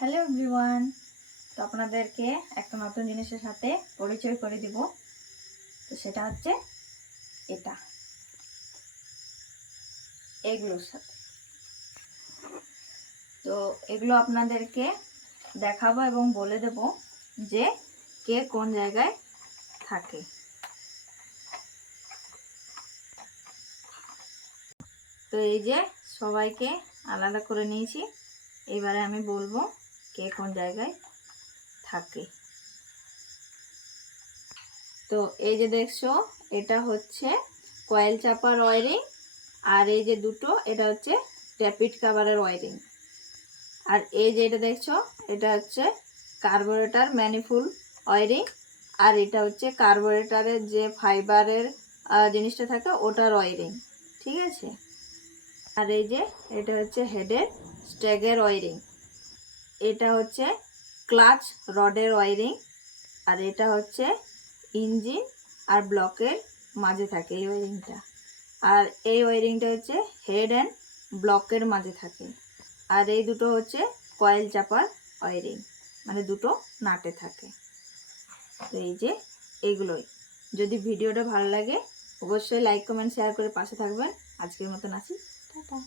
Hello everyone, তো আপনাদেরকে একটা নতুন জিনিসের সাথে পরিচয় করে দিব। তো সেটা হচ্ছে এটা, এগুলোর সাথে। তো এগুলো আপনাদেরকে দেখাবো এবং বলে দেব যে কে কোন জায়গায় থাকে। তো এই যে সবাইকে আলাদা করে নিয়েছি, এবারে আমি বলবো কে কোন জায়গায় থাকে। তো এই যে দেখছো, এটা হচ্ছে কয়েল চাপার ওয়ারিং, আর এই যে দুটো এটা হচ্ছে ট্যাপিট কাভারের ওয়ারিং। আর এই যে এটা দেখছো, এটা হচ্ছে কার্বোরেটর ম্যানিফুল ওয়ারিং, আর এটা হচ্ছে কার্বোরেটরের যে ফাইবারের জিনিসটা থাকে ওটার ওয়ারিং, ঠিক আছে। আর এই যে এটা হচ্ছে হেডের স্ট্যাগের ওয়ারিং, এটা হচ্ছে ক্লাচ রডের ওয়ারিং, আর এটা হচ্ছে ইঞ্জিন আর ব্লকের মাঝে থাকে এই ওয়ারিংটা। আর এই ওয়ারিংটা হচ্ছে হেড অ্যান্ড ব্লকের মাঝে থাকে। আর এই দুটো হচ্ছে কয়েল চাপার ওয়ারিং, মানে দুটো নাটে থাকে। তো এই যে এইগুলোই। যদি ভিডিওটা ভালো লাগে অবশ্যই লাইক কমেন্ট শেয়ার করে পাশে থাকবেন। আজকের মতন আসি, টাটা।